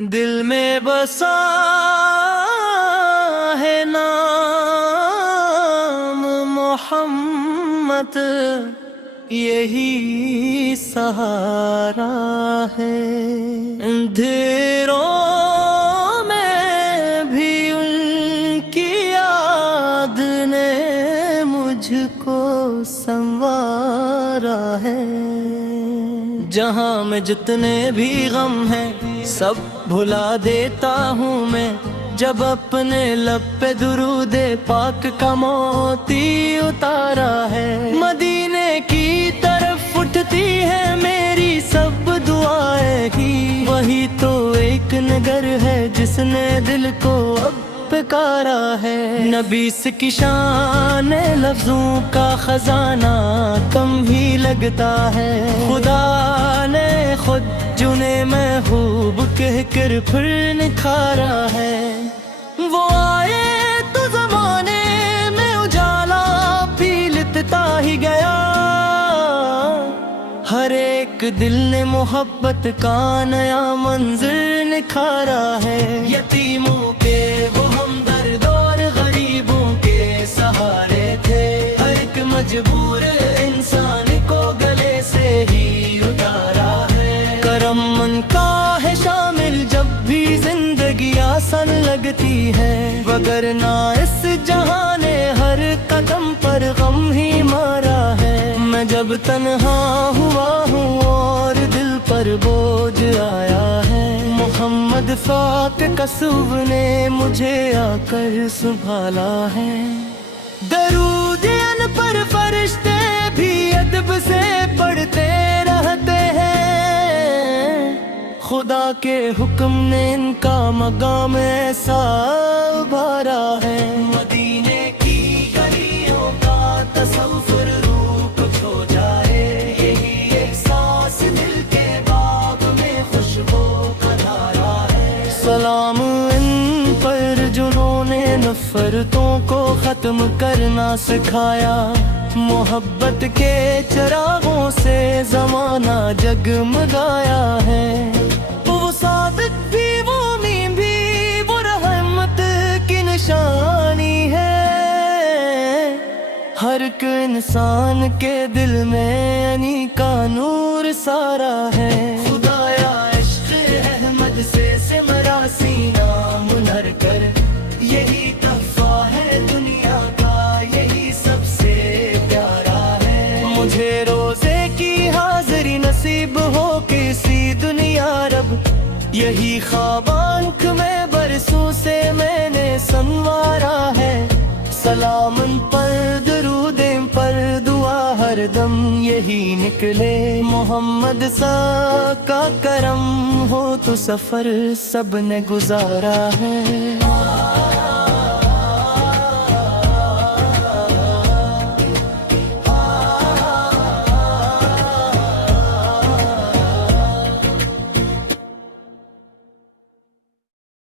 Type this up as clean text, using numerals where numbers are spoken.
دل میں بسا ہے نام محمد، یہی سہارا ہے۔ اندھیروں میں بھی ان کی یاد نے مجھ کو سنوارا ہے۔ جہاں میں جتنے بھی غم ہیں سب بھلا دیتا ہوں میں، جب اپنے لب پہ درود پاک کا موتی اتارا ہے۔ مدینے کی طرف اٹھتی ہے میری سب دعائیں ہی، وہی تو ایک نگر ہے جس نے دل کو اب پکارا ہے۔ نبی سے کی شان لفظوں کا خزانہ کم ہی لگتا ہے، خدا نے خود جنے محبوب کہہ کر پھر نکھارا ہے۔ وہ آئے تو زمانے میں اجالا بھی لٹتا ہی گیا، ہر ایک دل نے محبت کا نیا منظر نکھارا ہے۔ یتیموں کے وہ ہمدرد اور غریبوں کے سہارے تھے، ہر ایک مجبور انسان کو گلے سے ہی اتارا ہے۔ کرم من کا ہے شامل جب بھی زندگی آسان لگتی ہے، وگرنہ اس جہاں نے ہر قدم پر غم ہی مارا ہے۔ میں جب تنہا ہوا ہوں اور دل پر بوجھ آیا ہے، محمد پاک کسب نے مجھے آ کر سنبھالا ہے۔ درود ان پر فرشتے بھی ادب سے پڑھتے رہتے ہیں، خدا کے حکم نے ان کا مقام ایسا ابھارا ہے۔ مدینے کی گلیوں کا تصور روح کو چھو جائے، یہی احساس دل کے باغ میں خوشبو کا دھارا ہے۔ سلام ان پر جنہوں نے نفرتوں کو ختم کرنا سکھایا، محبت کے چراغوں سے زمانہ جگمگایا ہے۔ وہ صادق بھی وہ امین بھی وہ رحمت کی نشانی ہے، ہر ایک انسان کے دل میں انی کا نور سارا ہے۔ خدایا عشق احمد سے سمرا سینہ منہر کر، یہی تحفہ ہے دنیا کا، یہی سب سے پیارا ہے۔ مجھے روزے کی حاضری نصیب ہو کسی دنیا رب، یہی خواب آنکھ میں برسوں سے میں نے سنوارا ہے۔ سلام ان پر درود ان پر دعا ہر دم یہی نکلے، محمد سا کا کرم ہو تو سفر سب نے گزارا ہے۔